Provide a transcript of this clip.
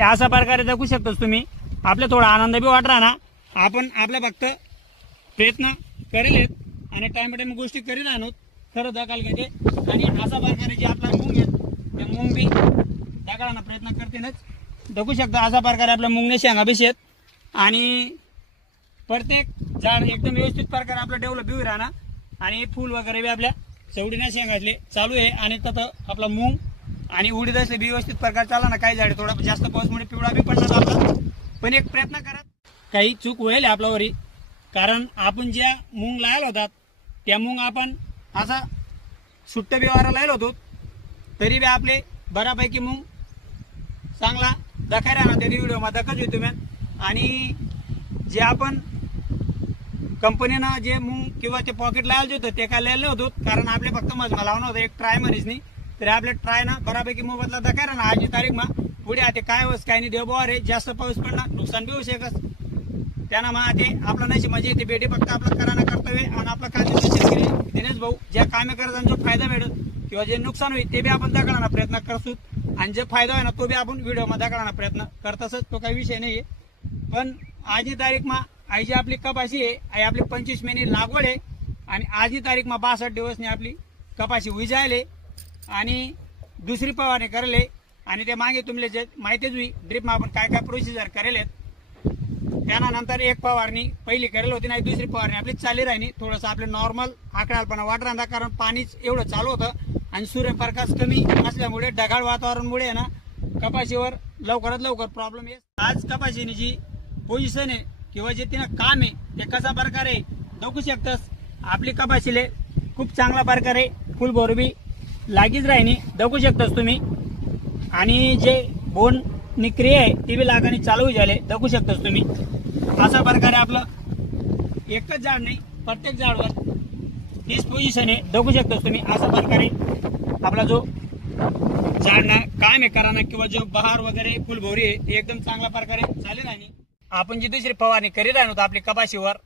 हे अशा प्रकारे जगू शकतोच तुम्ही. आपल्या थोडा आनंद बी वाटला ना, आपण आपला फक्त प्रयत्न करेल आणि टाइम टाइम गोष्टी करीत आणूत खरं दकाल घेते. आणि अशा प्रकारे जे आपला मूग आहे ते मूग बी दकाळांना प्रयत्न करतेनच. बघू शकता अशा प्रकारे आपल्या मुंगने शेंगा बी शेत आणि प्रत्येक झाड एकदम व्यवस्थित प्रकारे आपलं डेव्हलप बी राहणार. आणि फूल वगैरे बी आपल्या चवडीना शेंगातले चालू आहे. आणि तसं आपला मूग आणि उडीद असले बी व्यवस्थित प्रकार चालला ना. काही झाडे थोडा जास्त पाऊसमुळे पिवळा बी पडणार आपला, पण एक प्रयत्न करा. काही चूक होईल आपल्यावरी, कारण आपण ज्या मूग लायला होतात त्या मूग आपण असा सुट्ट बिवारा लायला होतो, तरी बी आपले बऱ्यापैकी मूग चांगला दखा राहणार. त्या व्हिडिओमध्ये दखच होतो मी. आणि जे आपण कंपनीनं जे मूग किंवा ते पॉकेट लावायला होतं ते काय लायला होतो, कारण आपले फक्त मजमा लावणं होतं एक ट्राय मनीस नाही. तरी आपल्या ट्रायनं बऱ्यापैकी मोबदला दखा राहणार. आजची तारीख मा पुढे आता काय होस काही नाही. देवबावर आहे, जास्त पाऊस पडणार नुकसान बी होऊ शकत. त्यांना मग ते आपलं नाही म्हणजे येते बेटी फक्त आपलं करायला कर्तव्य आणि आपलं कार्य शेतकरी दिनेश भाऊ ज्या कामे करतात जो फायदा भेटत किंवा जे नुकसान होईल ते बी आपण दाखवण्याचा प्रयत्न करतो. आणि जे फायदा आहे ना तो बी आपण व्हिडिओमध्ये दाखवण्याचा प्रयत्न करतच. तो काही विषय नाहीये. पण आजची तारीख मा आई जी आपली कपाशी आहे, आई आपली 25 महिने लागवड आहे. आणि आजची तारीख मा 62 दिवसनी आपली कपाशी उजायले आणि दुसरी फवारणी करले. आणि ते मागे तुम्हाला जे माहितीच होई ड्रिप मा आपण काय काय प्रोसिजर करेल. त्यानंतर एक फवारणी पहिली करेल होती नाही, दुसरी फवारणी आपली चालली राहिली. थोडंसं आपले नॉर्मल आकडालपणा वाट राहता, कारण पाणीच एवढं चालू होतं आणि सूर्यप्रकाश कमी असल्यामुळे ढगाळ वातावरणामुळे ना कपाशीवर लवकरात लवकर प्रॉब्लेम येत. आज कपाशीने जी पोझिशन आहे किंवा जे तिनं काम आहे ते कसा प्रकारे दाखवू शकतस. आपली कपाशीले खूप चांगला प्रकारे फुल बोरबी लागीच राहिनी दाखवू शकतस तुम्ही. आणि जे बोन क्रिया आहे ती बी लागाने चालू झाले दाखवू शकतस तुम्ही. अशा प्रकारे आपलं एकच झाड नाही प्रत्येक झाडवर तीच पोझिशन आहे दाखवू शकतोस तुम्ही. अशा प्रकारे आपला जो झाड ना काम आहे कराना किंवा जो बहार वगैरे फुलभोरी आहे ती एकदम चांगल्या प्रकारे झाली नाही. आपण जी दुसरी फवारणी करीत आहे आपली कपाशीवर